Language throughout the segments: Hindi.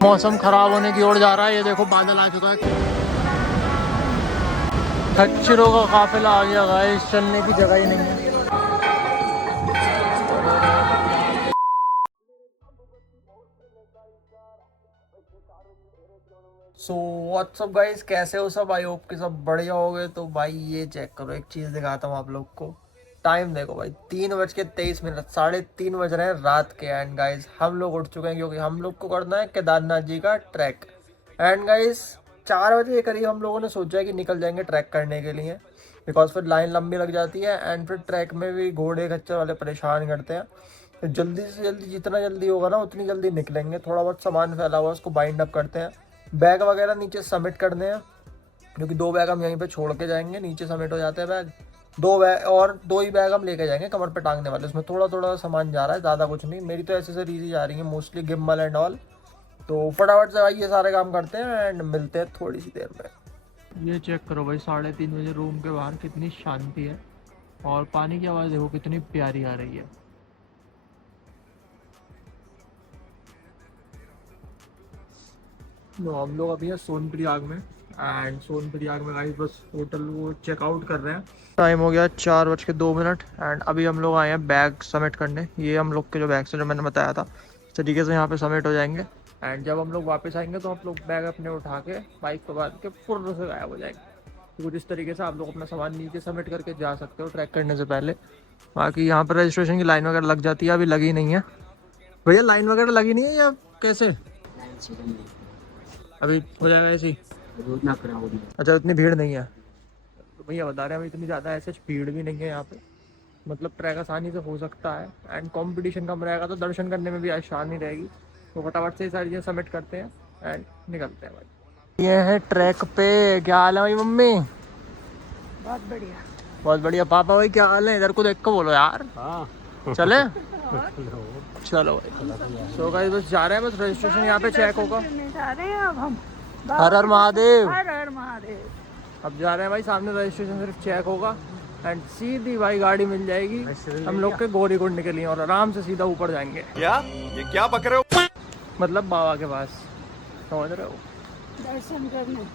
मौसम खराब होने की ओर जा रहा है। ये देखो बादल आ चुका है। खच्चरों का काफिला आ गया गाइस, चलने की जगह ही नहीं है। सो व्हाट्सअप गाइस, कैसे हो सब? आई होप कि सब बढ़िया हो गए। तो भाई ये चेक करो, एक चीज़ दिखाता हूँ आप लोग को। टाइम देखो भाई, 3:23, 3:30 बज रहे हैं रात के। एंड गाइस हम लोग उठ चुके हैं क्योंकि हम लोग को करना है केदारनाथ जी का ट्रैक। एंड गाइस 4 बजे के करीब हम लोगों ने सोचा है कि निकल जाएंगे ट्रैक करने के लिए, बिकॉज फिर लाइन लंबी लग जाती है एंड फिर ट्रैक में भी घोड़े खच्चर वाले परेशान करते हैं। तो जल्दी से जल्दी, जितना जल्दी होगा ना उतनी जल्दी निकलेंगे। थोड़ा बहुत सामान फैला हुआ है, उसको बाइंड अप करते हैं। बैग वगैरह नीचे सबमिट करने हैं क्योंकि 2 बैग हम यहीं पे छोड़ के जाएंगे, नीचे सबमिट हो जाते हैं बैग। 2 बैग और 2 ही बैग हम लेके जाएंगे कमर पे टांगने वाले। उसमें थोड़ा थोड़ा सामान जा रहा है, ज़्यादा कुछ नहीं। मेरी तो एसेसरीज ही जा रही है मोस्टली, गिम्बल एंड ऑल। तो फटाफट से भाई ये सारे काम करते हैं एंड मिलते हैं थोड़ी सी देर में। ये चेक करो भाई, 3:30 बजे रूम के बाहर कितनी शांति है और पानी की आवाज़ देखो कितनी प्यारी आ रही है। तो हम लोग अभी हैं सोनप्रयाग में। एंड सोनप्रयाग में गाइस बस होटल वो चेकआउट कर रहे हैं। टाइम हो गया 4:02 एंड अभी हम लोग आए हैं बैग सबमिट करने। ये हम लोग के जो बैग्स हैं जो मैंने बताया था, इस तरीके से यहाँ पे सबमिट हो जाएंगे। एंड जब हम लोग वापस आएंगे तो हम लोग बैग अपने उठा के बाइक पे बांध के फुर्र से गायब हो जाएंगे। तो कुछ इस तरीके से आप लोग अपना सामान नीचे सबमिट करके जा सकते हो ट्रैक करने से पहले। बाकी यहाँ पर रजिस्ट्रेशन की लाइन वगैरह लग जाती है, अभी लगी नहीं है। भैया लाइन वगैरह लगी नहीं है या कैसे? अभी हो जाएगा ऐसे ही? अच्छा, इतनी भीड़ नहीं है तो भैया बता रहे हैं, अभी इतनी ज़्यादा ऐसे भीड़ भी नहीं है यहाँ पे। मतलब ट्रैक आसानी से हो सकता है एंड कंपटीशन कम रहेगा तो दर्शन करने में भी आसानी रहेगी। तो फटाफट से ये सारी चीज़ें सबमिट करते हैं एंड निकलते हैं भाई। ये है ट्रैक पे। क्या हाल है भाई मम्मी? बहुत बढ़िया। बहुत बढ़िया। पापा भाई क्या हाल है? इधर को देख कर बोलो यार। हाँ चले चलो भाई। सो गाइस बस जा रहे हैं, बस रजिस्ट्रेशन यहाँ पे चेक होगा। जा रहे हैं अब हम। हर हर महादेव। हर हर महादेव। अब जा रहे हैं भाई, सामने रजिस्ट्रेशन सिर्फ चेक होगा एंड सीधी भाई गाड़ी मिल जाएगी हम लोग के गौरीकुंड के लिए और आराम से सीधा ऊपर जाएंगे। क्या ये क्या बक रहे हो? मतलब बाबा के पास, समझ रहे हो? दर्शन करने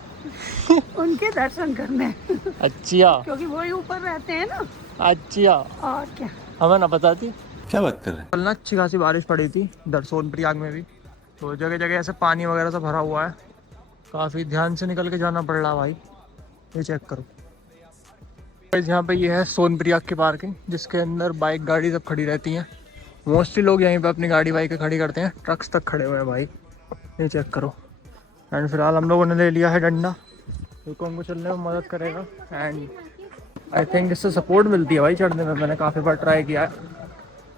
उनके दर्शन करने। अच्छा, क्योंकि वही ऊपर रहते हैं ना। अच्छा, और क्या। हमें ना पता थी। क्या बात कर रहे हैं? कल ना अच्छी खासी बारिश पड़ी थी इधर सोनप्रयाग में भी, तो जगह जगह ऐसे पानी वगैरह से भरा हुआ है। काफ़ी ध्यान से निकल के जाना पड़ रहा भाई। ये चेक करो यहाँ पे, ये है सोनप्रयाग की पार्किंग जिसके अंदर बाइक गाड़ी सब खड़ी रहती हैं। मोस्टली लोग यहीं पे अपनी गाड़ी बाइक खड़ी करते हैं, ट्रक्स तक खड़े हुए हैं भाई। ये चेक करो। एंड फिलहाल हम लोगों ने ले लिया है डंडा क्योंकि हमको चलने में मदद करेगा एंड आई थिंक इससे सपोर्ट मिलती है भाई चढ़ने में। मैंने काफ़ी बार ट्राई किया है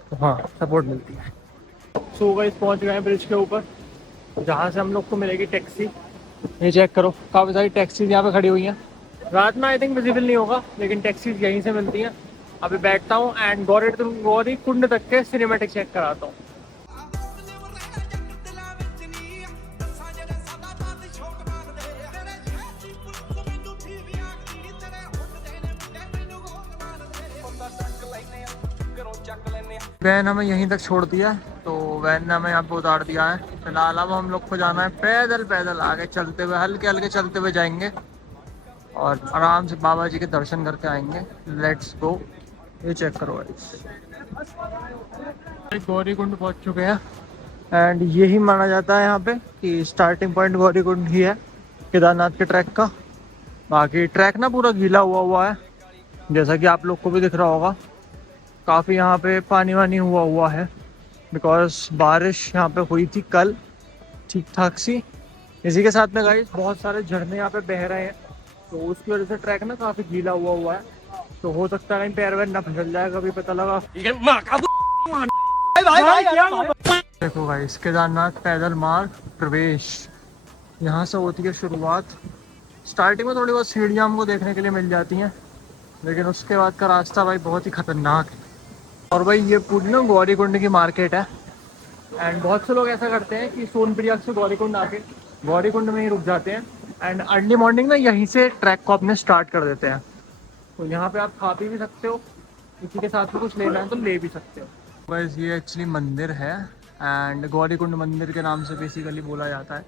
तो हाँ, सपोर्ट मिलती है। सो गाइस पहुँच गए हैं ब्रिज के ऊपर जहाँ से हम लोग को मिलेगी टैक्सी। ये चेक करो, काफ़ी सारी टैक्सीज यहाँ पे खड़ी हुई हैं। रात में आई थिंक विजिबल नहीं होगा लेकिन टैक्सीज यहीं से मिलती हैं। अभी बैठता हूँ एंड गौरीकुंड तक के सिनेमेटिक चेक कराता हूँ। वैन हमें यहीं तक छोड़ दिया तो वैन ने हमें यहाँ पे उतार दिया है। फिलहाल अब हम लोग को जाना है पैदल पैदल, आगे चलते हुए, हल्के हल्के चलते हुए जाएंगे और आराम से बाबा जी के दर्शन करके आएंगे। Let's go. ये चेक करो भाई, गौरीकुंड पहुँच चुके हैं एंड यही माना जाता है यहाँ पे कि स्टार्टिंग पॉइंट गौरीकुंड ही है केदारनाथ के ट्रैक का। बाकी ट्रैक ना पूरा गीला हुआ है जैसा कि आप लोग को भी दिख रहा होगा। काफ़ी यहाँ पे पानी वानी हुआ है बिकॉज बारिश यहाँ पे हुई थी कल ठीक ठाक सी। इसी के साथ में गाइस बहुत सारे झरने यहाँ पे बह रहे हैं तो उसकी वजह से ट्रैक ना काफ़ी गीला हुआ है। तो हो सकता है कहीं पैर वैर ना फिसल जाए, कभी पता लगा। देखो गाइस, केदारनाथ पैदल मार्ग प्रवेश यहाँ से होती है शुरुआत। स्टार्टिंग में थोड़ी बहुत सीढ़ियाँ हमको देखने के लिए मिल जाती हैं लेकिन उसके बाद का रास्ता भाई बहुत ही खतरनाक है। और भाई ये पूरी ना गौरीकुंड की मार्केट है एंड बहुत से लोग ऐसा करते हैं कि सोनप्रयाग से गौरीकुंड आके गौरीकुंड में ही रुक जाते हैं एंड अर्ली मॉर्निंग ना यहीं से ट्रैक को अपने स्टार्ट कर देते हैं। तो यहाँ पे आप खा पी भी सकते हो, इसी के साथ में कुछ लेना है तो ले भी सकते हो। बस ये एक्चुअली मंदिर है एंड गौरीकुंड मंदिर के नाम से बेसिकली बोला जाता है।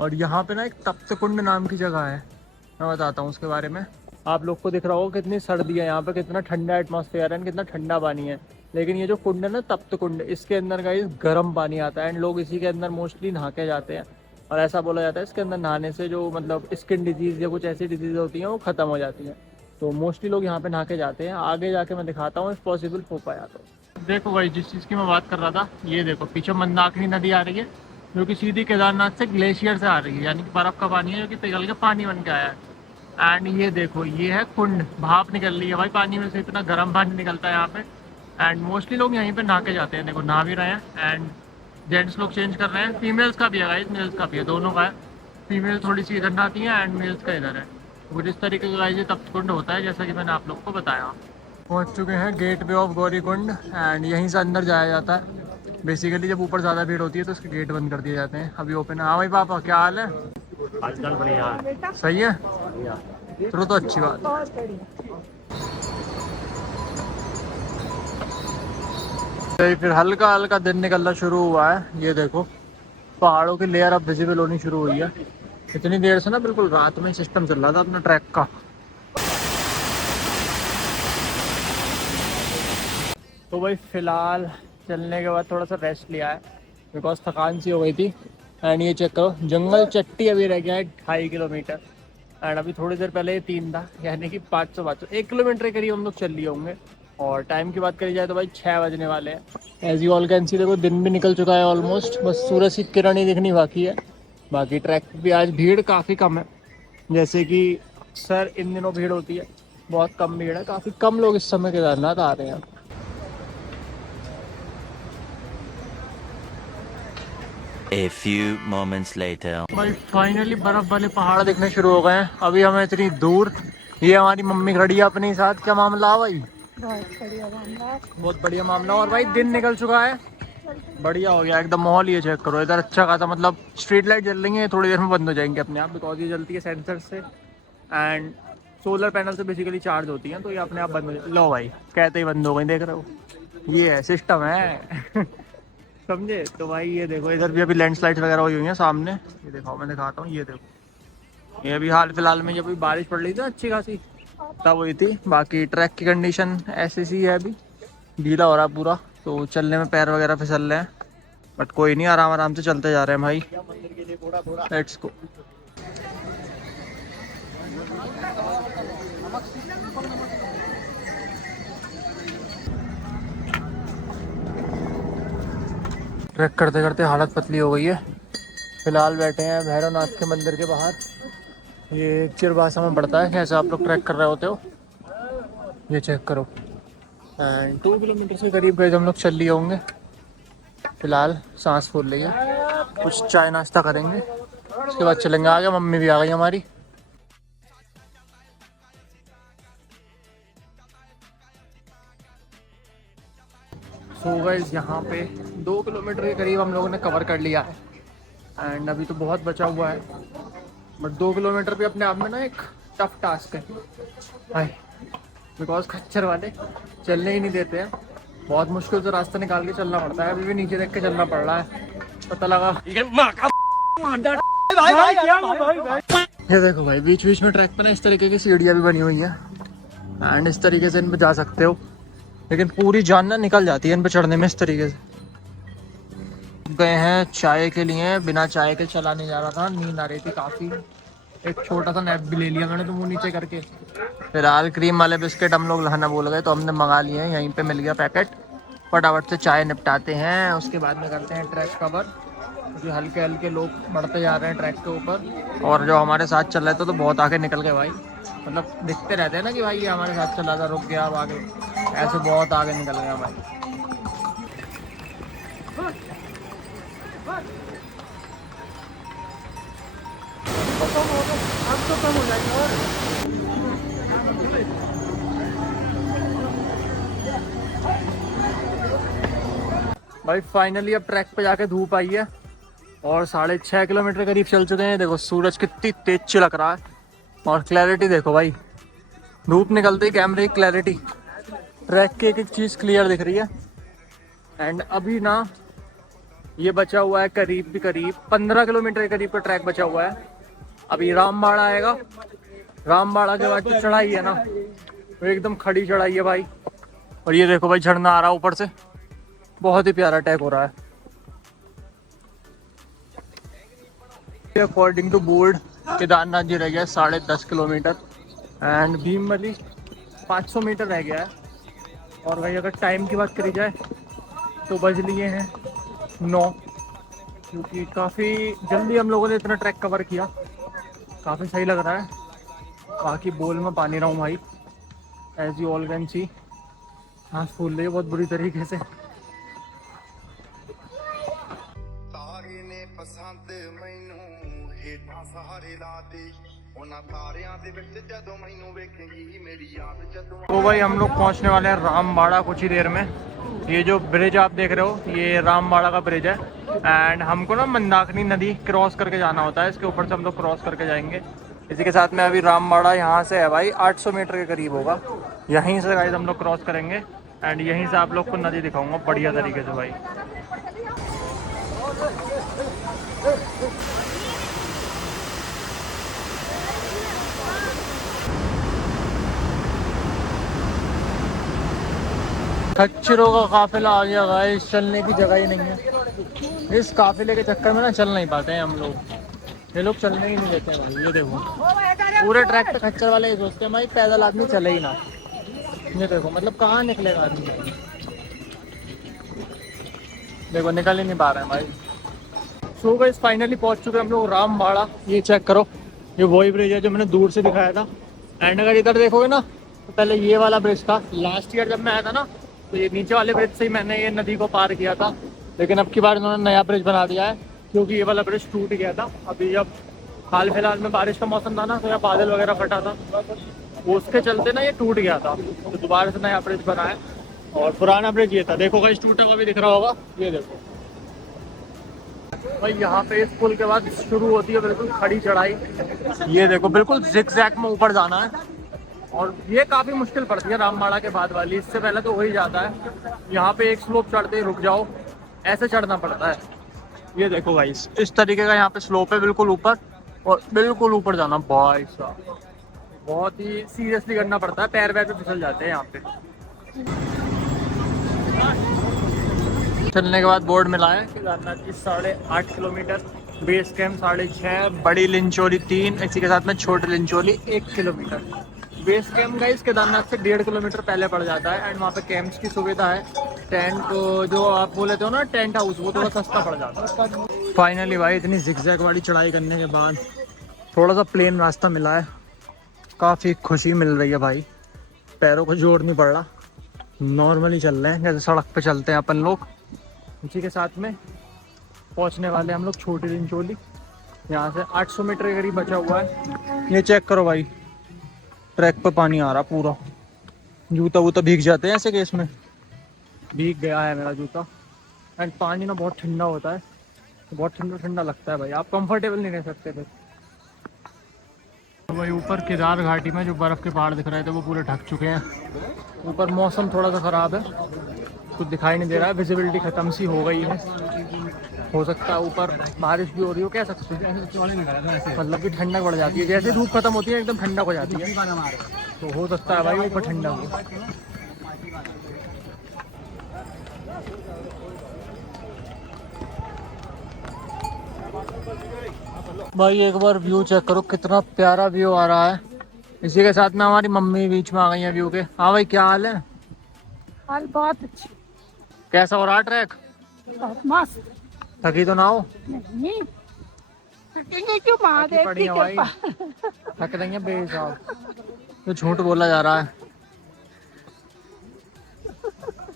और यहाँ पे ना एक तप्त कुंड नाम की जगह है, मैं बताता हूँ उसके बारे में। आप लोग को दिख रहा होगा कितनी सर्दी है यहाँ पे, कितना ठंडा एटमॉस्फेयर है, कितना ठंडा पानी है। लेकिन ये जो कुंड है ना तप्त कुंड, इसके अंदर का गर्म पानी आता है एंड लोग इसी के अंदर मोस्टली नहा के जाते हैं। और ऐसा बोला जाता है इसके अंदर नहाने से जो मतलब स्किन डिजीज़ या कुछ ऐसी डिजीज़ होती हैं वो ख़त्म हो जाती हैं। तो मोस्टली लोग यहाँ पे नहा के जाते हैं। आगे जाके मैं दिखाता हूँ इफ पॉसिबल हो पाया तो। देखो भाई जिस चीज़ की मैं बात कर रहा था, ये देखो पीछे मंदाकिनी नदी आ रही है जो कि सीधी केदारनाथ से ग्लेशियर से आ रही है, यानी कि बर्फ़ का पानी है जो कि पिघल के पानी बन के आया है। एंड ये देखो ये है कुंड, भाप निकल रही है भाई पानी में से, इतना गर्म पानी निकलता है यहाँ पे। एंड मोस्टली लोग यहीं पे नहा के जाते हैं, देखो नहा भी रहे हैं। एंड जेंट्स लोग चेंज कर रहे हैं, फीमेल्स का भी है गाइस, मेल्स का भी है, दोनों का है। फीमेल थोड़ी सी इधर नहाती हैं एंड मेल्स का इधर है। कुछ इस तरीके का ये तप्त कुंड होता है जैसा कि मैंने आप लोग को बताया। पहुँच चुके हैं gateway of Gaurikund and यहीं से अंदर जाया जाता है। बेसिकली जब ऊपर ज़्यादा भीड़ होती है तो उसके गेट बंद कर दिए जाते हैं। अभी ओपन है। हाँ भाई पापा क्या हाल है? आजकल बढ़िया सही है, चलो तो अच्छी बात है। फिर हल्का हल्का दिन निकलना शुरू हुआ है। ये देखो पहाड़ों की लेयर अब विजिबल होनी शुरू हुई है। इतनी देर से ना बिल्कुल रात में सिस्टम चल रहा था अपना ट्रैक का। तो भाई फिलहाल चलने के बाद थोड़ा सा रेस्ट लिया है बिकॉज थकान सी हो गई थी। एंड ये चेक करो जंगल चट्टी अभी रह गया है 2.5 किलोमीटर। एंड अभी थोड़ी देर पहले ये 3 था, यानी कि 500 1 किलोमीटर के करीब हम लोग चल लिए होंगे। और टाइम की बात करी जाए तो भाई 6 बजने वाले हैं। As you all can see देखो दिन भी निकल चुका है ऑलमोस्ट, बस सूरज की किरण ही दिखनी बाकी है। बाकी ट्रैक पे भी आज भीड़ काफ़ी कम है, जैसे कि अक्सर इन दिनों भीड़ होती है, बहुत कम भीड़ है। काफ़ी कम लोग इस समय केदारनाथ आ रहे हैं। A few moments later. भाई फाइनली बर्फ वाले पहाड़ दिखने शुरू हो गए हैं। अभी हमें इतनी दूर, ये हमारी मम्मी खड़ी है अपने साथ। क्या मामला है भाई? बहुत बढ़िया मामला। और भाई दिन निकल चुका है, बढ़िया हो गया एकदम माहौल। ये चेक करो इधर अच्छा खासा, मतलब स्ट्रीट लाइट जल रही है, थोड़ी देर में बंद हो जाएंगे अपने आप बिकॉज ये जलती है सेंसर से एंड सोलर पैनल से बेसिकली चार्ज होती हैं, तो ये अपने आप बंद हो जाए। लो भाई कहते ही बंद हो गई, देख रहे हो ये है सिस्टम है समझे। तो भाई ये देखो इधर भी अभी लैंडस्लाइड वगैरह हुई हैं सामने। ये देखो मैं दिखाता हूँ, ये देखो ये अभी हाल फिलहाल में जब भी बारिश पड़ रही थी अच्छी खासी तब हुई थी। बाकी ट्रैक की कंडीशन ऐसी सी है, अभी ढीला हो रहा पूरा, तो चलने में पैर वगैरह फिसल रहे हैं, बट कोई नहीं, आराम आराम से चलते जा रहे हैं भाई। Let's go. ट्रैक करते करते हालत पतली हो गई है। फिलहाल बैठे हैं भैरवनाथ के मंदिर के बाहर। ये एक चिरभाषा में पड़ता है कैसे आप लोग ट्रैक कर रहे होते हो, ये चेक करो। एंड 2 किलोमीटर के करीब गए हम लोग चल लिए होंगे। फिलहाल सांस फूल रही है, कुछ चाय नाश्ता करेंगे उसके बाद चलेंगे आगे। मम्मी भी आ गई हमारी। सो गाइस यहाँ पे 2 किलोमीटर के करीब हम लोगों ने कवर कर लिया है एंड अभी तो बहुत बचा हुआ है, बट 2 किलोमीटर भी अपने आप में ना एक टफ टास्क है भाई, बिकॉज खच्चर वाले चलने ही नहीं देते हैं। बहुत मुश्किल से रास्ता निकाल के चलना पड़ता है। अभी भी नीचे देख के चलना पड़ रहा है, पता लगा। ये देखो भाई बीच बीच में ट्रैक पे ना इस तरीके की सीढ़ियाँ भी बनी हुई है एंड इस तरीके से इन पे जा सकते हो, लेकिन पूरी जान ना निकल जाती है इन पे चढ़ने में। इस तरीके से गए हैं चाय के लिए, बिना चाय के चला नहीं जा रहा था, नींद आ रही थी काफ़ी। एक छोटा सा नैप भी ले लिया मैंने तो मुँह नीचे करके। फिलहाल क्रीम वाले बिस्किट हम लोग लाना भूल गए तो हमने मंगा लिए हैं, यहीं पे मिल गया पैकेट। फटाफट से चाय निपटाते हैं, उसके बाद में करते हैं ट्रैक कवर, क्योंकि हल्के हल्के लोग बढ़ते जा रहे हैं ट्रैक के ऊपर। और जो हमारे साथ चल रहे थे तो बहुत आगे निकल गए भाई, मतलब दिखते रहते हैं ना कि भाई ये हमारे साथ चला था, रुक गया, अब आगे, ऐसे बहुत आगे निकल गया भाई। भाई फाइनली अब ट्रैक पे जाके धूप आई है और 6.5 किलोमीटर करीब चल चुके हैं। देखो सूरज कितनी तेज चिलक रहा है और क्लैरिटी देखो भाई, धूप निकलते ही कैमरे की क्लैरिटी, ट्रैक की एक एक चीज़ क्लियर दिख रही है। एंड अभी ना ये बचा हुआ है करीब 15 किलोमीटर के करीब का ट्रैक बचा हुआ है। अभी रामबाड़ा आएगा, रामबाड़ा के बाद जो चढ़ाई है ना वो एकदम खड़ी चढ़ाई है भाई। और ये देखो भाई झरना आ रहा है ऊपर से, बहुत ही प्यारा ट्रैक हो रहा है। According to board Kedarnath ji रह गया 10.5 किलोमीटर एंड भीमबली 500 मीटर रह गया है। और भाई अगर टाइम की बात करी जाए तो बज लिए हैं 9, क्योंकि काफ़ी जल्दी हम लोगों ने इतना ट्रैक कवर किया, काफ़ी सही लग रहा है। बाकी बोल में पानी रहा हूँ भाई, as you all can see. सांस फूल रही है बहुत बुरी तरीके से। तो भाई हम लोग पहुंचने वाले हैं रामबाड़ा कुछ ही देर में। ये जो ब्रिज आप देख रहे हो ये रामबाड़ा का ब्रिज है एंड हमको ना मंदाकिनी नदी क्रॉस करके जाना होता है, इसके ऊपर से हम लोग क्रॉस करके जाएंगे। इसी के साथ में अभी रामबाड़ा यहाँ से है भाई 800 मीटर के करीब होगा, यहीं से गाइस हम लोग क्रॉस करेंगे एंड यहीं से आप लोग को नदी दिखाऊंगा बढ़िया तरीके से भाई। खच्चरों का काफिला आ गया गाइस, चलने की जगह ही नहीं है। इस काफिले के चक्कर में ना चल नहीं पाते हैं हम लोग, ये लोग चलने ही नहीं देते हैं भाई। ये देखो पूरे ट्रैक पे खच्चर वाले ये सोचते हैं भाई पैदल आदमी चले ही ना। ये देखो मतलब कहाँ निकलेगा आदमी, देखो निकल ही नहीं पा रहे हैं भाई। सो गाइस फाइनली पहुंच चुके हैं हम लोग रामबाड़ा। ये चेक करो, ये वही ब्रिज है जो मैंने दूर से दिखाया था। एंड अगर इधर देखोगे ना तो पहले ये वाला ब्रिज था। लास्ट ईयर जब मैं आया था ना तो ये नीचे वाले ब्रिज से ही मैंने ये नदी को पार किया था, लेकिन अब की बार इन्होंने नया ब्रिज बना दिया है क्योंकि ये वाला ब्रिज टूट गया था। अभी जब हाल फिलहाल में बारिश का मौसम था ना तो यहाँ बादल वगैरह फटा था, उसके चलते ना ये टूट गया था, तो दोबारा से नया ब्रिज बना है। और पुराना ब्रिज ये था, देखो गाइस टूटा हुआ भी दिख रहा होगा। ये देखो भाई यहाँ पे इस पुल के बाद शुरू होती है बिल्कुल खड़ी चढ़ाई। ये देखो बिल्कुल जिगजैग में ऊपर जाना है और ये काफ़ी मुश्किल पड़ती है रामबाड़ा के बाद वाली, इससे पहले तो हो ही जाता है। यहाँ पे एक स्लोप चढ़ते ही रुक जाओ, ऐसे चढ़ना पड़ता है। ये देखो गाइस इस तरीके का यहाँ पे स्लोप है बिल्कुल ऊपर, और बिल्कुल ऊपर जाना भाई साहब बहुत ही सीरियसली करना पड़ता है, पैर वैर पे फिसल जाते हैं यहाँ पे। चलने के बाद बोर्ड मिला है केदारनाथ की 8.5 किलोमीटर, बेस कैम्प 6.5, बड़ी लिंचोली 3, इसी के साथ में छोटी Linchauli 1 kilometre. Base camp guys Kedarnath से 1.5 किलोमीटर पहले पड़ जाता है एंड वहाँ पे कैंप्स की सुविधा है। टेंट जो आप बोले थे ना टेंट हाउस, वो थोड़ा सस्ता पड़ जाता है। फाइनली भाई इतनी जिगजैग वाली चढ़ाई करने के बाद थोड़ा सा प्लेन रास्ता मिला है, काफ़ी खुशी मिल रही है भाई। पैरों को जोर नहीं पड़ रहा, नॉर्मली चल रहे हैं जैसे सड़क पे चलते हैं अपन लोग। इसी के साथ में पहुंचने वाले हम लोग छोटी लिंचोली, यहाँ से 800 मीटर के करीब बचा हुआ है। ये चेक करो भाई ट्रैक पे पानी आ रहा पूरा, जूता वूता भीग जाते हैं ऐसे केस में, भीग गया है मेरा जूता। एंड पानी ना बहुत ठंडा होता है, बहुत ठंडा ठंडा लगता है भाई, आप कंफर्टेबल नहीं रह सकते फिर। भाई ऊपर केदार घाटी में जो बर्फ़ के पहाड़ दिख रहे थे वो पूरे ढक चुके हैं। ऊपर मौसम थोड़ा सा ख़राब है, कुछ दिखाई नहीं दे रहा है, विजिबिलिटी ख़त्म सी हो गई है। हो सकता है ऊपर बारिश भी हो रही हो, कह सकते हैं, मतलब कि ठंडक बढ़ जाती है जैसे धूप खत्म होती है एकदम ठंडक हो जाती है, तो हो सकता है भाई ऊपर ठंडा हो। भाई एक बार व्यू चेक करो कितना प्यारा व्यू आ रहा है। इसी के साथ में हमारी मम्मी बीच में आ गई है व्यू के। हाँ भाई क्या हाल है? हाल बहुत अच्छी, कैसा हो रहा ट्रैक? बहुत मस्त। थकी तो ना हो? नहीं थकेंगे क्यों, महादेव की भाई कृपा। थक रही है बेहिसाब, तो झूठ बोला जा रहा है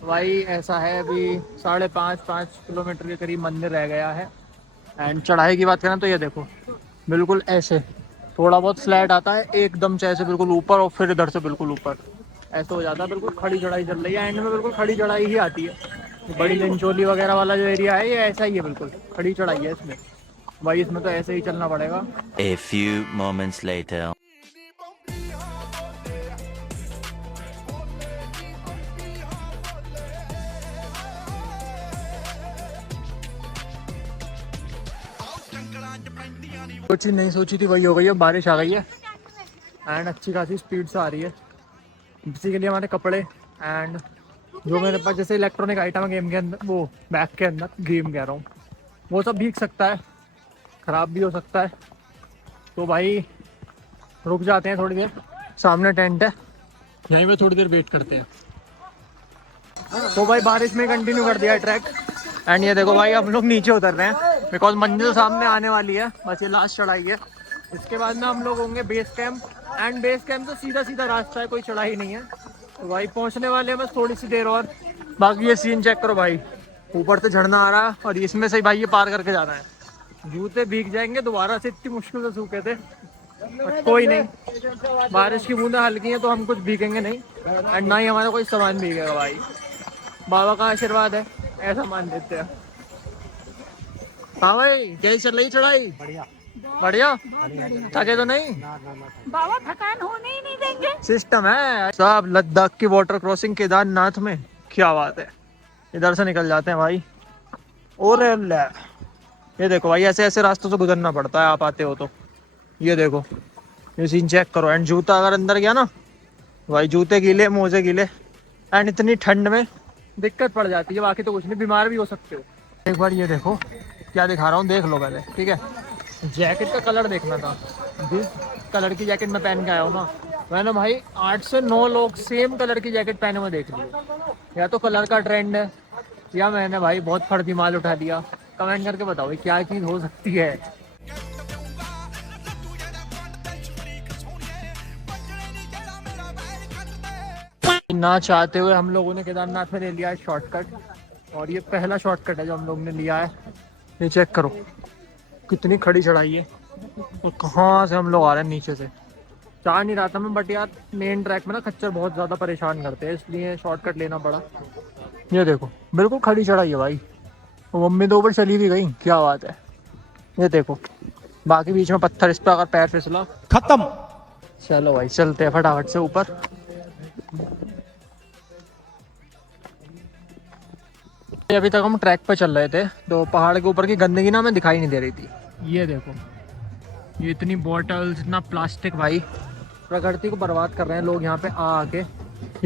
भाई। ऐसा है अभी 5.5 किलोमीटर के करीब मंदिर रह गया है। एंड चढ़ाई की बात करें तो ये देखो बिल्कुल ऐसे थोड़ा बहुत फ्लैट आता है एकदम से ऐसे बिल्कुल ऊपर, और फिर इधर से बिल्कुल ऊपर ऐसे हो जाता है। बिल्कुल खड़ी चढ़ाई चल रही है, एंड में बिल्कुल खड़ी चढ़ाई ही आती है। बड़ी लिंचोली वगैरह वाला जो एरिया है ये ऐसा ही है, बिल्कुल खड़ी चढ़ाई है इसमें भाई, इसमें तो ऐसे ही चलना पड़ेगा। A few moments later. कुछ नहीं सोची थी वही हो गई है, बारिश आ गई है एंड अच्छी खासी स्पीड से आ रही है। इसी के लिए हमारे कपड़े एंड जो मेरे पास जैसे इलेक्ट्रॉनिक आइटम है गेम के अंदर, वो बैग के अंदर, गेम कह रहा हूँ, वो सब भीग सकता है, ख़राब भी हो सकता है। तो भाई रुक जाते हैं थोड़ी देर, सामने टेंट है, यहीं पे थोड़ी देर वेट करते हैं। तो भाई बारिश में कंटिन्यू कर दिया ट्रैक एंड ये देखो भाई हम लोग नीचे उतर रहे हैं बिकॉज मंजिल सामने आने वाली है, बस ये लास्ट चढ़ाई है। इसके बाद में हम लोग होंगे base camp and base camp तो सीधा सीधा रास्ता है, कोई चढ़ाई नहीं है। तो भाई पहुंचने वाले हैं बस थोड़ी सी देर और। बाकी ये सीन चेक करो भाई, ऊपर से झरना आ रहा है और इसमें से भाई ये पार करके जाना है। जूते भीग जाएंगे दोबारा से, इतनी मुश्किल से सूखे थे, बट कोई नहीं, बारिश की बूंदें हल्की हैं तो हम कुछ भीगेंगे नहीं एंड ना ही हमारा कोई सामान भीगेगा। भाई बाबा का आशीर्वाद है, ऐसा मान लेते हैं। हाँ भाई कैसी चल रही चढ़ाई? बढ़िया बढ़िया, थके तो नहीं? बाबा थकान होने ही नहीं देंगे। सिस्टम है सब। लद्दाख की वाटर क्रॉसिंग केदारनाथ में, क्या बात है, इधर से निकल जाते हैं भाई। और ये देखो भाई ऐसे ऐसे रास्तों से गुजरना पड़ता है, आप आते हो तो। ये देखो ये सीन चेक करो एंड जूता अगर अंदर गया ना भाई, जूते गीले, मोजे गीले एंड इतनी ठंड में दिक्कत पड़ जाती है। बाकी तो कुछ नहीं, बीमार भी हो सकते हो। एक बार ये देखो क्या दिखा रहा हूँ, देख लो पहले, ठीक है? जैकेट का कलर देखना था, जिस कलर की जैकेट मैं पहन के आया हूँ ना, मैंने भाई 8 से 9 लोग सेम कलर की जैकेट पहने हुए देख लिए। या तो कलर का ट्रेंड है या मैंने भाई बहुत फर्जी माल उठा लिया। कमेंट करके बताओ भाई क्या चीज़ हो सकती है। ना चाहते हुए हम लोगों ने केदारनाथ में ले लिया है शॉर्टकट, और ये पहला शॉर्टकट है जो हम लोग ने लिया है। ये चेक करो कितनी खड़ी चढ़ाई है और कहाँ से हम लोग आ रहे हैं नीचे से। चाह नहीं रहा था मैं, बट यार मेन ट्रैक में ना खच्चर बहुत ज़्यादा परेशान करते हैं, इसलिए शॉर्टकट लेना पड़ा। ये देखो बिल्कुल खड़ी चढ़ाई है भाई, मम्मी तो ऊपर चली भी गई, क्या बात है। ये देखो बाकी बीच में पत्थर, इस पर अगर पैर फिसला खत्म। चलो भाई चलते हैं फटाफट से ऊपर। अभी तक हम ट्रैक पर चल रहे थे तो पहाड़ के ऊपर की गंदगी ना हमें दिखाई नहीं दे रही थी। ये देखो ये इतनी बॉटल्स, इतना प्लास्टिक, भाई प्रकृति को बर्बाद कर रहे हैं लोग यहाँ पे आके।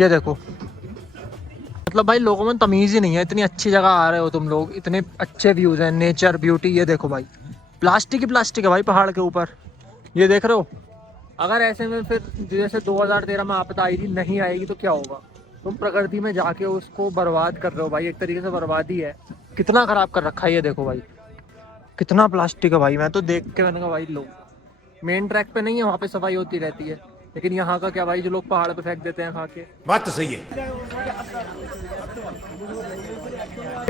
ये देखो मतलब भाई लोगों में तमीज़ ही नहीं है। इतनी अच्छी जगह आ रहे हो तुम लोग, इतने अच्छे व्यूज़ हैं, नेचर ब्यूटी। ये देखो भाई प्लास्टिक ही प्लास्टिक है भाई पहाड़ के ऊपर, ये देख रहे हो। अगर ऐसे में फिर जैसे 2013 में आपदा आई थी, नहीं आएगी तो क्या होगा? तुम प्रकृति में जाके उसको बर्बाद कर रहे हो भाई, एक तरीके से बर्बादी है। कितना ख़राब कर रखा है ये देखो भाई, कितना प्लास्टिक है भाई। मैं तो देख के मैंने कहा भाई लोग मेन ट्रैक पे नहीं है, वहाँ पे सफाई होती रहती है, लेकिन यहाँ का क्या भाई, जो लोग पहाड़ पे फेंक देते हैं खा के। बात तो सही है।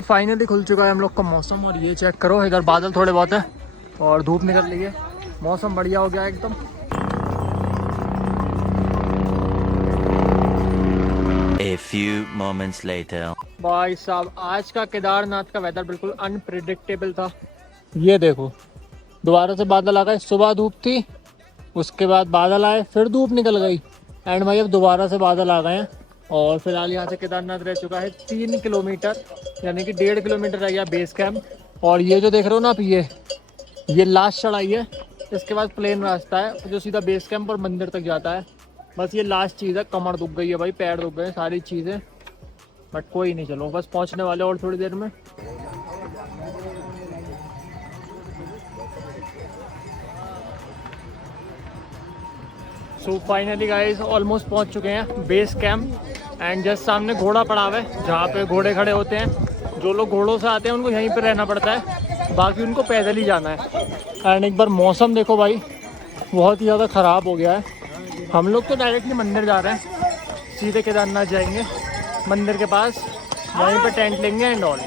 फाइनली खुल चुका है हम लोग का मौसम, और ये चेक करो इधर बादल थोड़े बहुत है और धूप निकल रही है, मौसम बढ़िया हो गया एकदम। A few moments later. भाई साहब आज का केदारनाथ का वेदर बिल्कुल अनप्रिडिक्टेबल था। ये देखो दोबारा से बादल आ गए, सुबह धूप थी, उसके बाद बादल आए, फिर धूप निकल गई एंड भाई अब दोबारा से बादल आ गए हैं। और फिलहाल यहाँ से केदारनाथ रह चुका है 3 किलोमीटर, यानी कि 1.5 किलोमीटर रह गया बेस कैंप। और ये जो देख रहे हो ना आप, ये लास्ट चढ़ाई है, इसके बाद प्लेन रास्ता है जो सीधा बेस कैंप और मंदिर तक जाता है। बस ये लास्ट चीज़ है, कमर दुख गई है भाई, पैर दुख गए, सारी चीज़ें, बट कोई नहीं, चलो बस पहुंचने वाले और थोड़ी देर में। सो फाइनली गाइस ऑलमोस्ट पहुंच चुके हैं बेस कैंप एंड जस्ट सामने घोड़ा पड़ा हुआ है जहाँ पे घोड़े खड़े होते हैं। जो लोग घोड़ों से आते हैं उनको यहीं पे रहना पड़ता है, बाकी उनको पैदल ही जाना है। एंड एक बार मौसम देखो भाई, बहुत ही ज़्यादा ख़राब हो गया है। हम लोग तो डायरेक्टली मंदिर जा रहे हैं, सीधे केदारनाथ जाएंगे मंदिर के पास, वहीं पे टेंट लेंगे एंड ऑल।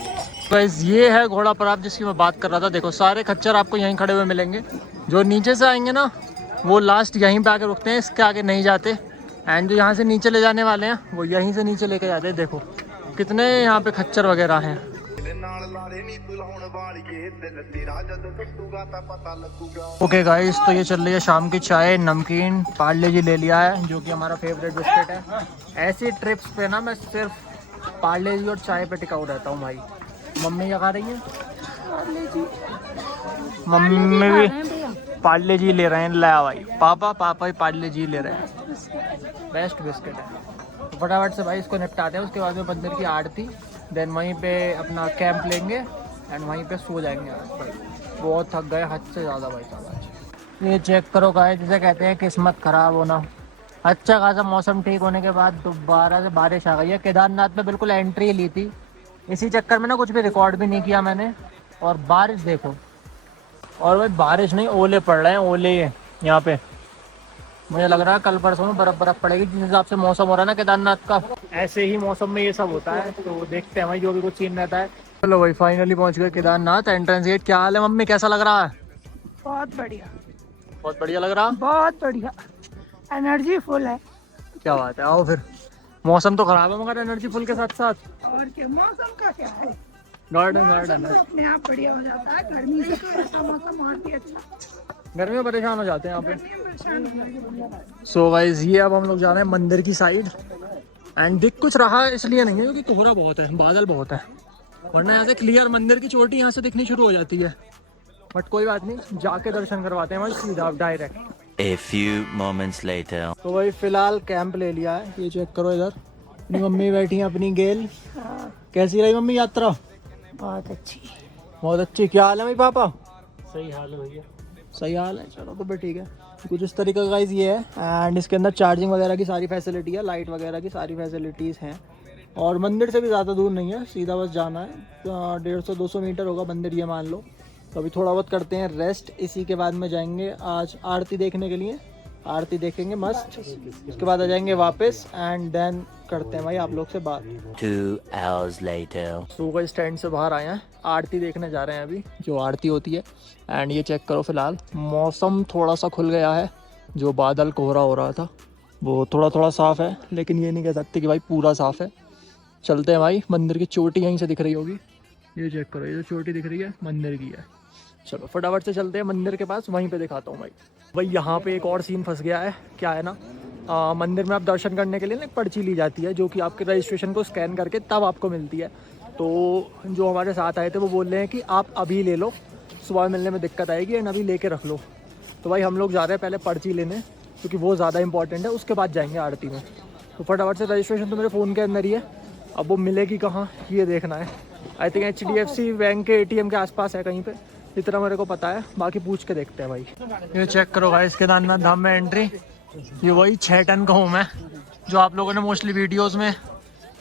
गाइस ये है घोड़ा पराब जिसकी मैं बात कर रहा था। देखो सारे खच्चर आपको यहीं खड़े हुए मिलेंगे, जो नीचे से आएंगे ना वो लास्ट यहीं पे आके रुकते हैं, इसके आगे नहीं जाते। एंड जो यहाँ से नीचे ले जाने वाले हैं वो यहीं से नीचे लेके जाते हैं। देखो कितने यहाँ पे खच्चर वगैरह हैं। ओके गाइस तो ये चल रही है शाम की चाय, नमकीन, पार्ले जी ले लिया है जो कि हमारा फेवरेट बिस्किट है। ऐसी ट्रिप्स पे ना मैं सिर्फ पार्ले जी और चाय पे टिकाऊ रहता हूँ भाई। मम्मी क्या खा रही है? पार्ले जी ले रहे हैं, लाया भाई पापा ही पार्ले जी ले रहे हैं, बेस्ट बिस्किट है। तो फटाफट से भाई इसको निपटाते हैं, उसके बाद में मंदिर की आरती, देन वहीं पे अपना कैंप लेंगे एंड वहीं पे सो जाएंगे आज भाई। बहुत थक गए हद से ज़्यादा भाई साहब आज। ये चेक करो गाइस, जिसे कहते हैं किस्मत ख़राब होना। अच्छा खासा मौसम ठीक होने के बाद दोबारा से बारिश आ गई है। केदारनाथ में बिल्कुल एंट्री ली थी, इसी चक्कर में ना कुछ भी रिकॉर्ड भी नहीं किया मैंने। और बारिश देखो, और भाई बारिश नहीं ओले पड़ रहे हैं, ओले यहाँ पे। मुझे लग रहा है कल परसों में बर्फ पड़ेगी, जिस हिसाब से मौसम हो रहा है ना केदारनाथ का। ऐसे ही मौसम में ये सब होता है, तो देखते हैं भाई जो भी कुछ सीन रहता है। चलो भाई फाइनली पहुँच गए केदारनाथ एंट्रेंस गेट। क्या हाल है मम्मी, कैसा लग रहा है? बहुत बढ़िया, बहुत बढ़िया लग रहा, बहुत बढ़िया, एनर्जी फुल है। क्या बात है, आओ फिर। मौसम तो खराब है मगर एनर्जी फुल के साथ साथ और क्या, मौसम का क्या है, गार्डन मौसम तो अपने आप बढ़िया हो जाता है। गर्मी से तो ऐसा मौसम और भी अच्छा, गर्मी में परेशान हो जाते हैं यहाँ पे। गर्मी में परेशान हो जाते हैं। सो गाइस ये अब हम लोग जा रहे हैं मंदिर की साइड एंड दिख कुछ रहा है इसलिए नहीं है क्योंकि कोहरा बहुत है, बादल बहुत है, वरना यहाँ से क्लियर मंदिर की चोटी यहाँ से दिखनी शुरू हो जाती है। बट कोई बात नहीं, जाके दर्शन करवाते हैं भाई सीधा direct. A few moments later. तो भाई फिलहाल कैंप ले लिया है, ये चेक करो इधर। अपनी मम्मी बैठी है अपनी गेल। कैसी रही मम्मी यात्रा? बहुत अच्छी, बहुत अच्छी। क्या हाल है भाई पापा? सही हाल है भैया। सही हाल है, चलो तो फिर ठीक है। कुछ इस तरीके का गाइस ये है एंड इसके अंदर चार्जिंग वगैरह की सारी फैसिलिटी है, लाइट वगैरह की सारी फैसिलिटीज़ हैं। और मंदिर से भी ज़्यादा दूर नहीं है, सीधा बस जाना है। 150-200 मीटर होगा मंदिर, ये मान लो। तो अभी थोड़ा बहुत करते हैं रेस्ट, इसी के बाद में जाएंगे आज आरती देखने के लिए। आरती देखेंगे मस्त, उसके बाद आ जाएंगे वापस एंड देन करते हैं भाई आप लोग से बात। 2 hours later. सुबह स्टैंड से बाहर आए हैं, आरती देखने जा रहे हैं अभी, जो आरती होती है। एंड ये चेक करो, फिलहाल मौसम थोड़ा सा खुल गया है, जो बादल कोहरा हो रहा था वो थोड़ा थोड़ा साफ़ है, लेकिन ये नहीं कह सकते कि भाई पूरा साफ़ है। चलते हैं भाई, मंदिर की चोटी यहीं से दिख रही होगी, ये चेक करो, ये जो चोटी दिख रही है मंदिर की है। चलो फटाफट से चलते हैं मंदिर के पास, वहीं पे दिखाता हूँ भाई। यहाँ पे एक और सीन फंस गया है। क्या है ना, मंदिर में आप दर्शन करने के लिए ना एक पर्ची ली जाती है, जो कि आपके रजिस्ट्रेशन को स्कैन करके तब आपको मिलती है। तो जो हमारे साथ आए थे वो बोल रहे हैं कि आप अभी ले लो, सुबह मिलने में दिक्कत आएगी एंड अभी लेके रख लो। तो भाई हम लोग जा रहे हैं पहले पर्ची लेने, क्योंकि वो ज़्यादा इंपॉर्टेंट है, उसके बाद जाएंगे आरती में। तो फटाफट से, रजिस्ट्रेशन तो मेरे फ़ोन के अंदर ही है, अब वो मिलेगी कहाँ ये देखना है। आई थिंक HDFC बैंक के ATM के आसपास है कहीं पे, इतना मेरे को पता है, बाकी पूछ के देखते हैं भाई। ये चेक करो भाई, केदारनाथ धाम में एंट्री। ये वही 6 टन का होम है जो आप लोगों ने मोस्टली वीडियोस में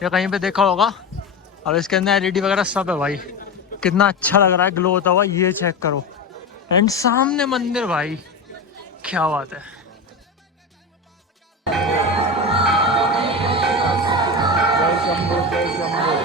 या कहीं पे देखा होगा। अब इसके अंदर LED वगैरह सब है भाई, कितना अच्छा लग रहा है, ग्लो होता हुआ। ये चेक करो एंड सामने मंदिर भाई, क्या बात है। जय शंभू जय शंभू।